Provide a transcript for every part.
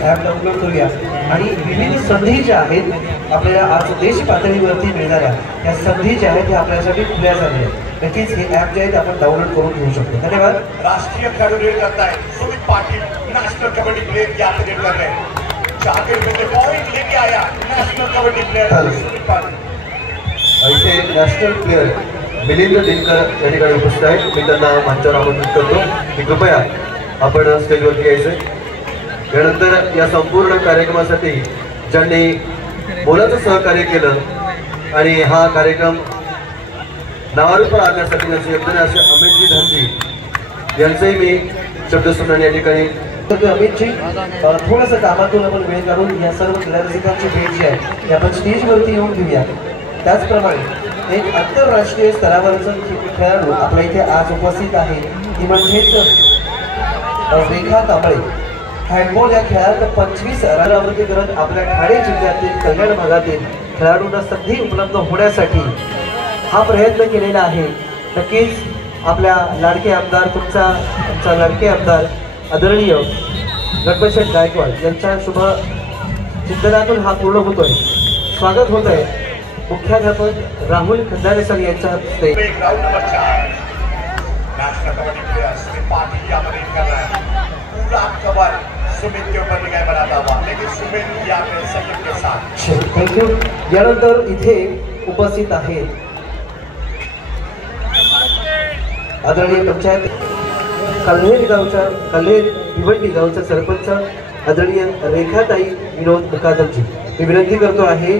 App download करूया आणि विविध संधी ज्या आहेत आपल्याला आज देश पातळीवरती मिळणाऱ्या या संधी ज्या आहेत त्या आपल्यासाठी खुल्या झाल्या आहेत। नक्कीच हे ॲप जे आहे ते आपण डाउनलोड करून घेऊ शकतो। धन्यवाद। राष्ट्रीय खेळाडू रेड करता है सुमित पाटिल, नेशनल कबड्डी प्लेयर यहाँ पे रेड कर रहे हैं। 4 के पॉइंट लेके आया नेशनल कबड्डी प्लेयर सुमित पाटिल। इथे नॅशनल प्लेयर मिलिंद दिनकर या ठिकाणी उपस्थित आहेत। मी त्यांना मंचावर आमंत्रित करतो की कृपया आपण स्टेजवरती यायचे। यानंतर या संपूर्ण कार्यक्रमासाठी ज्यांनी मोलाचं सहकार्य केलं आणि हा कार्यक्रम नावारूपाला आणण्यासाठी त्यांचे योगदान असे अमितजी धनजी यांचंही मी शब्दसुमरण या ठिकाणी अमितजी थोडंसं कामातून आपण वेळ काढून या सर्व क्रीडा रसिकांची भेट जी आहे ती आपण स्टेजवरती येऊन घेऊया। त्याचप्रमाणे एक आंतरराष्ट्रीय स्तरावरचं खेळाडू आपल्या इथे आज उपस्थित आहे ती म्हणजेच रेखा कांबळे। हँडबॉल या खेळात 25 रनावरती करत आपल्या ठाणे जिल्ह्यातील कल्याण भागातील खेळाडूंना संधी उपलब्ध होण्यासाठी हा प्रयत्न केलेला आहे। नक्कीच आपल्या लाडके आमदार तुमचा लाडके आमदार आदरणीय गणपतशेठ गायकवाड यांच्या शुभ चिंतनातून हा पूर्ण होतोय। स्वागत होत आहे मुख्याध्यापक राहुल खंदारे सर यांच्या हस्ते। सुमित के ऊपर निगाह बनाता हुआ लेकिन सुमित यहाँ पे सेकंड के साथ। थँक्यू। यानंतर इथे उपस्थित आहेत आदरणीय पंचायत कल्हेर भिवंडी गावचा सरपंच आदरणीय रेखाताई विनोद मुकादमजी। मी विनंती करतो आहे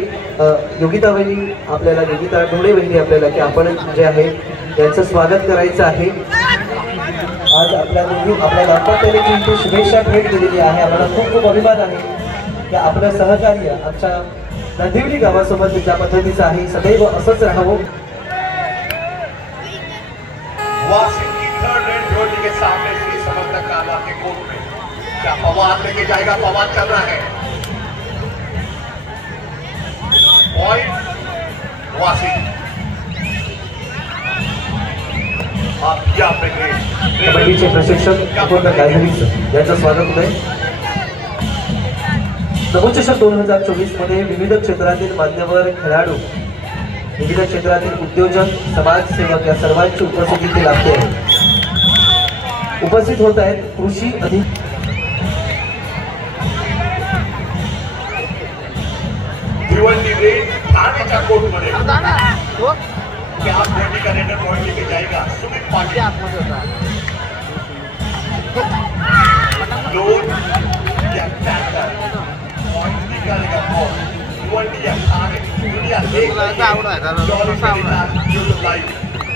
योगिता वहिनी आपल्याला योगिता ढोळे वहिनी आपल्याला की आपण जे आहे त्यांचं स्वागत करायचं आहे। आज आपल्या दाम्पत्याने जी शुभेच्छा भेट दिलेली आहे आम्हाला खूप खूप अभिमान आहे की आपलं सहकार्य आमच्या नंदिवली गावासोबत ज्या पद्धतीचं आहे सदैव असंच राहावं। के सामने श्री समर्थ काला के कोर्ट में क्या पवार लेके जाएगा? पवार चल रहा है पॉइंट वासी कबड्डीचे प्रशिक्षक पूर्ण गायधरी यांचं स्वागत आहे। नवचषक 2024 मध्ये विविध क्षेत्रातील मान्यवर खेळाडू विविध क्षेत्रातील उद्योजक समाजसेवक या सर्वांची उपस्थिती लाभते आहे। उपस्थित होत आहेत कृषी भिवंडी रेड ठाण्याच्या कोर्टमध्ये क्या बॉडी का रेडर पॉइंट लेके जाएगा? सुमित पाटिल लोड या टैकर पॉइंट निकालेगा बॉल भिवंडी या ठाणे दुनिया देख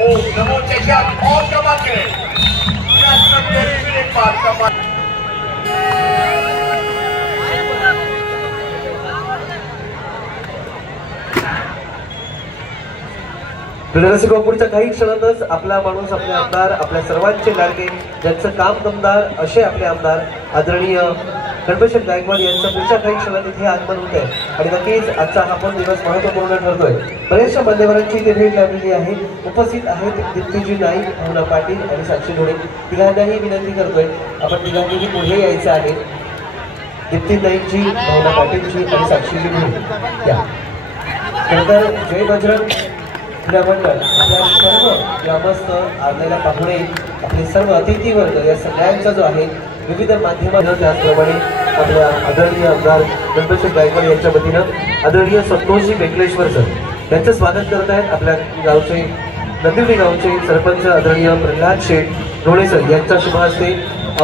ओ नमो चषक और कमाल करें फिर एक बार कमाल। क्रीडारसिक पुढच्या काही क्षणातच आपला माणूस आपले आमदार आपल्या सर्वांचे लाडके ज्यांचं काम दमदार असे आपले आमदार आदरणीय गणपतशेठ गायकवाड यांचं पुढच्या काही क्षणात इथे आगमन होत आहे आणि नक्कीच आजचा हा पण दिवस महत्त्वपूर्ण ठरतोय। बरेचशा मान्यवरांची इथे भेट लाभलेली आहे। उपस्थित आहेत दीप्तीजी नाईक, भावना पाटील आणि साक्षी ढोळे। तिघांनाही विनंती करतोय आपण तिघांनीही पुढे यायचं आहे। दीप्ती नाईकजी, भावना पाटीलजी आणि साक्षीजी ढोळे या। नंतर जय बजरंग क्रीडा मंडळ आपल्या सर्व ग्रामस्थ आलेल्या पाहुणे आपले सर्व अतिथी वर्ग या सगळ्यांचा जो आहे विविध माध्यमांना त्याचप्रमाणे आपल्या आदरणीय आमदार गणपतशेठ गायकवाड यांच्या वतीनं आदरणीय संतोषजी वेंकटेश्वर सर यांचं स्वागत करत आहेत। आपल्या गावचे नंदिवली गावचे सरपंच आदरणीय प्रल्हाद शेठ ढोळे सर यांच्या शुभ हस्ते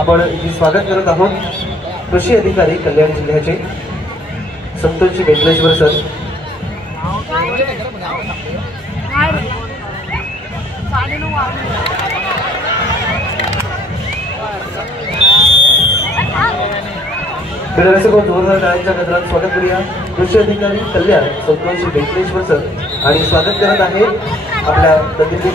आपण इथे स्वागत करत आहोत। कृषी अधिकारी कल्याण जिल्ह्याचे संतोषजी वेंकटेश्वर सर क्रीडारसिक जोरदार टाळ्यांच्या गजरात स्वागत करूया कृषी अधिकारी कल्याण संतोषजी वेंकटेश्वर सर आणि स्वागत करत आहे आपल्या नंदिवली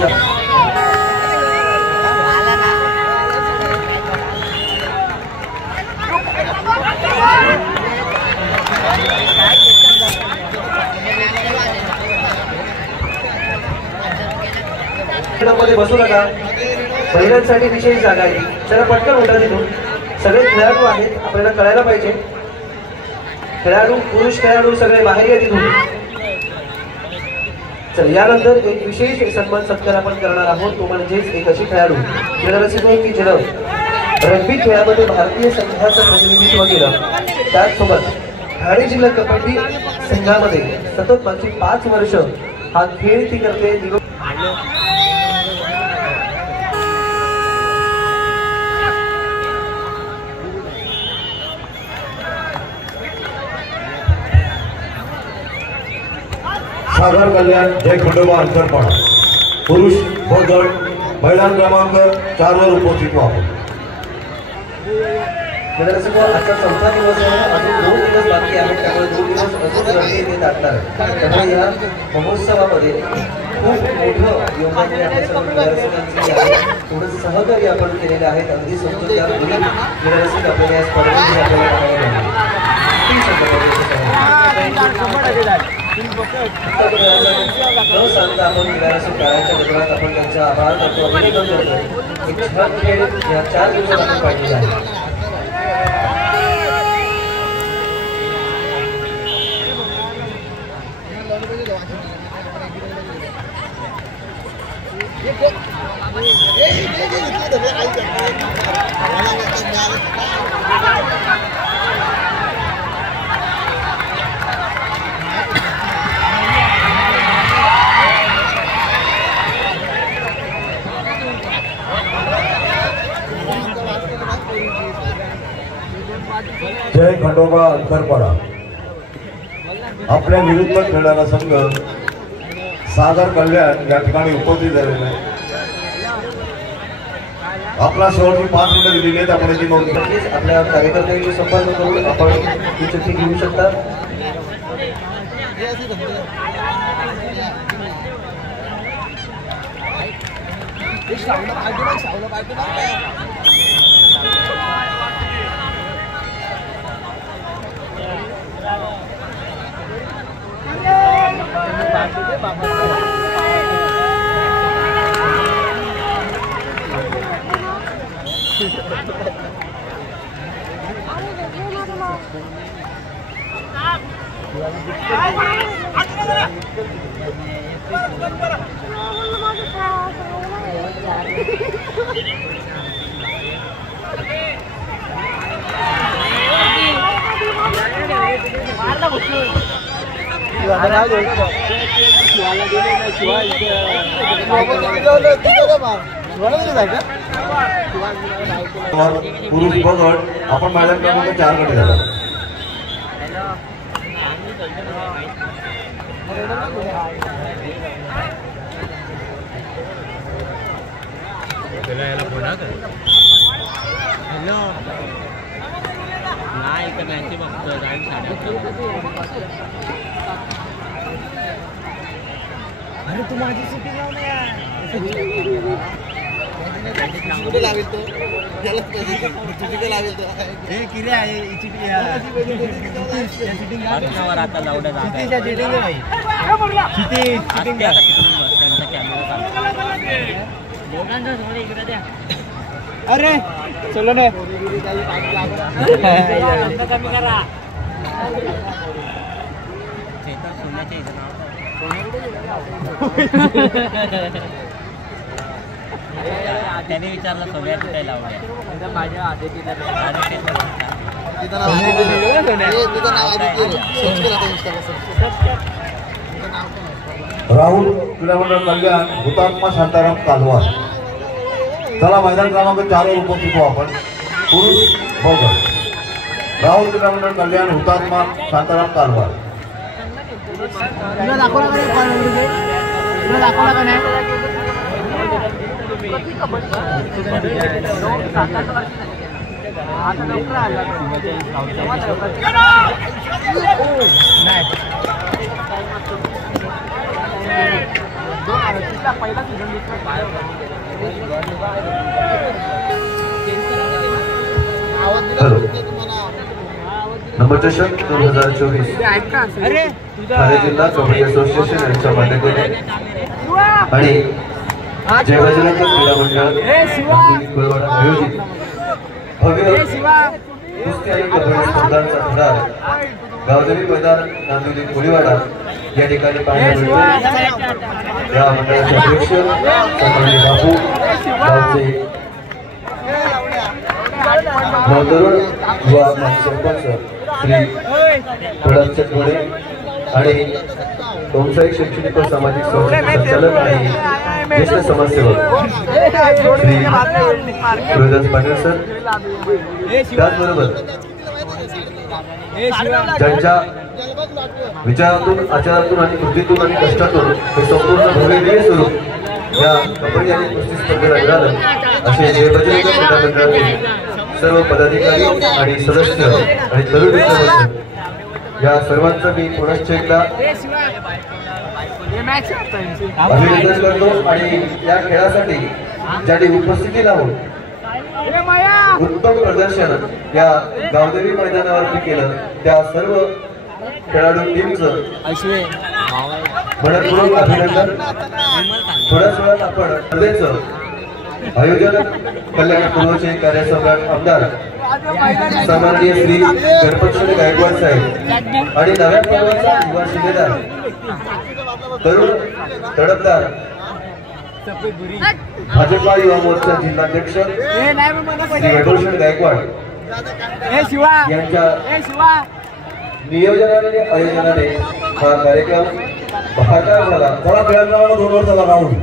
मध्ये बसू नका। महिलांसाठी विशेष जागा आहे, चला पटकन उठा तिथून। सगळे खेळाडू आहेत आपल्याला कळायला पाहिजे खेळाडू पुरुष खेळाडू सगळे बाहेर या तिथून. चल यानंतर एक विशेष सन्मान सत्कार आपण करणार आहोत. तो म्हणजेच एक अशी खेळाडू की जिनं रग्बी खेळामध्ये भारतीय संघाचं प्रतिनिधित्व केलं. त्याचसोबत ठाणे जिल्हा कबड्डी संघामध्ये सतत मागची 5 वर्ष हा खेळ ती करते. सागर कल्याण जय खंडोबा अंतरपाडा पुरुष ब गट महिला क्रमांक 4 वर उपस्थित व्हा. आजचा 4था दिवस आहे. अजून 2 दिवस बाकी आहेत. त्यामुळे 2 दिवस अजून रंगीत टाकणार. त्यामुळे या महोत्सवामध्ये खूप मोठं योगदान आपल्या सर्व क्रीडारसिकांचे आहे. थोडं सहकार्य आपण केलेले आहेत. अगदी समजूतदार क्रीडारसिक आपल्याला या स्पर्धेमध्ये आपल्याला पाहायला न सांगता आपण क्रीडारसिक काळाच्या गजरात आपण त्यांचे आभार करतो, अभिनंदन करतो. एक छान खेळ या 4 दिवसात आपण पाहिलेला आहे. जय खंडोबा अंतरपाडा आपल्या विरुद्ध खेळणारा संघ सागर कल्याण या ठिकाणी उपस्थित झालेला आहे. आपला शेवटची 5 मिनिटं दिलेली आहेत. आपण याची नोंद घेऊ. आपल्या कार्यकर्त्यांशी संपर्क करून आपण ही चिठ्ठी घेऊ शकता. पुरुष ब गट आपण महिला क्रमांक 4 कडे झाला. अरे तू माझी सिटी लावून या. अरे चलो ना कमी करा. त्याने विचारलं सोन्या कुठे लावल्या. माझ्या राहुल क्रीडामंडळ कल्याण हुतात्मा शांताराम कालवार. चला मैदान क्रमांक 4 वर उपस्थित व्हा आपण. पुरुष ब गट राहुल क्रीडामंडळ कल्याण हुतात्मा शांताराम कालवार. दाखवला का नाही. नंबर चषक 2024 ठाणे जिल्हा कबड्डी असोसिएशन यांच्या माध्यमातून आणि जय बजरंग क्रीडा मंडळ कुलवाडा आयोजित भव्य कुस्ती आणि कबड्डी स्पर्धांचा गावदेवी मैदान नांदिवली कोळीवाडा या ठिकाणी पाहायला मिळते। या मंडळाचे अध्यक्ष सन्माननीय बापू गावचे तरुण युवा सरपंच श्री प्रल्हाद चटवडे आणि व्यावसायिक शैक्षणिक व सामाजिक संस्थेचे संचालक आणि ज्येष्ठ समाजसेवक श्री रोहिदास पाटील सर, त्याचबरोबर त्यांच्या विचारातून, आचारातून आणि कृतीतून आणि कष्टातून हे संपूर्ण भव्य स्वरूप या कबड्डी आणि कुस्ती स्पर्धेला मिळालं असे जयबजरंग क्रीडा मंडळाचे सर्व पदाधिकारी आणि सदस्य आणि तरुण मित्र या सर्वांचं मी पुनश्च एकदा अभिनंदन करतो। आणि या खेळासाठी ज्यांनी उपस्थिती लावून उत्तम प्रदर्शन या गावदेवी मैदानावरती केलं त्या सर्व खेळाडू टीमचं मनपूर्वक अभिनंदन। थोड्याच वेळात आपण स्पर्धेचं आयोजन कल्याण पूर्वचे कार्यसम्राट आमदार सन्माननीय श्री गणपतराव गायकवाड साहेब आणि नव्या पर्वाचा युवा शिलेदार तरुण तडफदार भाजपा युवा मोर्चा जिल्हाध्यक्ष श्री वैभवशेठ गायकवाड यांच्या नियोजनाने आयोजनाने हा कार्यक्रम बहाकार झाला। चला खेळांना 2 वर झाला राहुल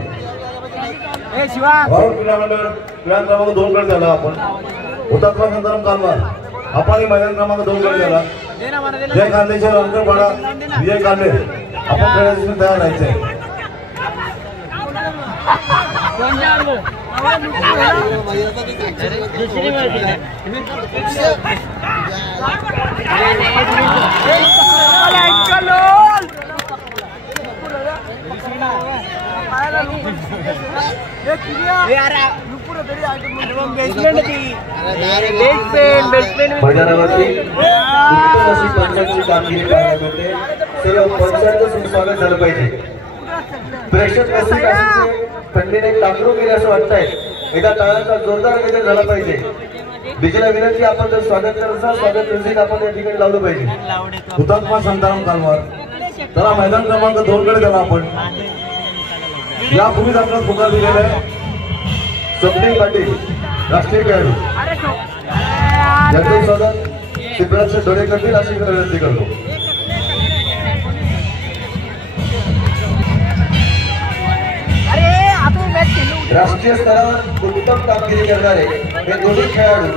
क्रीडा क्रमांक 2 कडे झाला। आपण हुतात्मा संताराम कालवार आपण मैदान क्रमांक 2 कडे झाला। जय खांदेश्वर अंतरपाडा विजय कांबळे आपण खेळायला तयार राहायचंय। मैदानावरती उत्तम अशी पंचांची कामगिरी पाहायला मिळते। सर्व पंचांचं सुस्वागत झालं पाहिजे। प्रेक्षक रसिकांचे थंडीने टाकरू गेले असं वाटतंय। एकदा टाळ्यांचा जोरदार गजर झाला पाहिजे। बीजेला विनंती, आपण जर स्वागत करत असाल स्वागत म्युझिक आपण या ठिकाणी लावलं पाहिजे। हुतात्मा संताराम कालवार चला मैदान क्रमांक 2 कडे झाला। आपण यापूर्वीच आपल्याला पुकार दिलेला आहे स्वप्नील पाटील राष्ट्रीय खेळाडू यांचे स्वागत शिवराज डोळे करतील अशी विनंती करतो। राष्ट्रीय स्तरावर उत्तम कामगिरी करणारे हे दोन्ही खेळाडू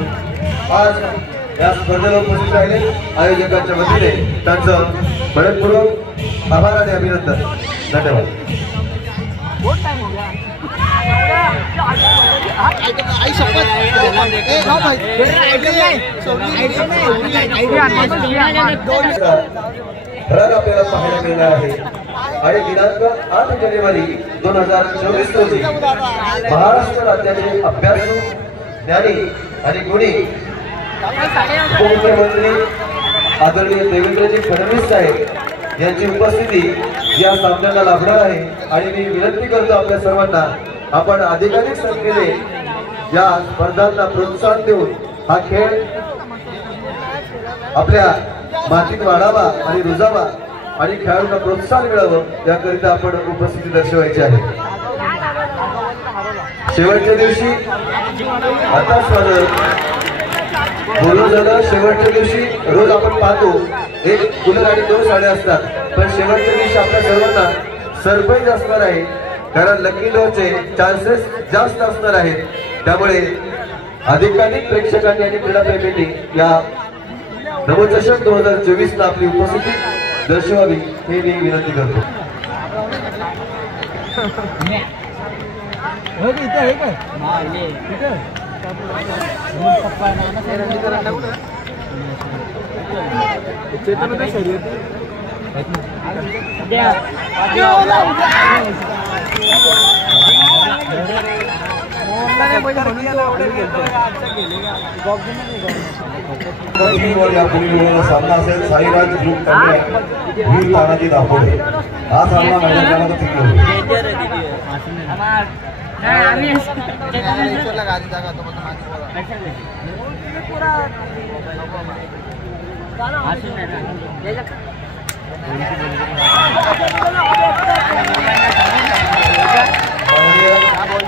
आज या स्पर्धेला उपस्थित राहिले। आयोजकांच्या वतीने त्यांचं मनपूर्वक आभार आणि अभिनंदन। धन्यवाद। फरक आपल्याला पाहायला मिळणार आहे आणि दिनांक 8 जानेवारी 2024 रोजी महाराष्ट्र राज्याचे अभ्यासू, ज्ञानी आणि गुणी उपमुख्यमंत्री आदरणीय देवेंद्रजी फडणवीस साहेब यांची उपस्थिती या सामन्याला लाभणार आहे। आणि मी विनंती करतो आपल्या सर्वांना, आपण अधिकाधिक संख्येने या स्पर्धांना प्रोत्साहन देऊन हा खेळ आपल्या मातीत वाढावा आणि रुजावा आणि खेळाडूंना प्रोत्साहन मिळावं याकरिता आपण उपस्थिती दर्शवायची आहे। शेवटच्या दिवशी आता बोलून झालं, शेवटच्या दिवशी रोज आपण पाहतो 1 कूलर आणि 2 साड्या असतात, पण शेवटच्या दिवशी आपल्या सर्वांना सरप्राईज असणार आहे, कारण लकी ड्रॉचे चान्सेस जास्त असणार आहेत। त्यामुळे अधिकाधिक प्रेक्षकांनी आणि क्रीडाप्रेमींनी या नवचषक 2024 ला आपली उपस्थिती दर्शवावी हे मी विनंती करतो। सामना असेल साईराज ग्रुप वीर तानाजी दापोडे। हा सामना मैदानामध्ये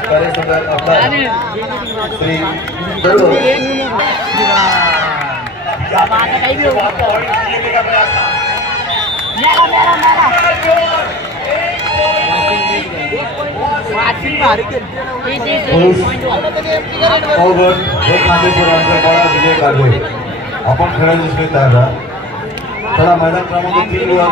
कार्यसम्राट आपला श्री सर्व विजय काढले. आपण खेळायची तयार. चला मैदान क्रमांक 3 वर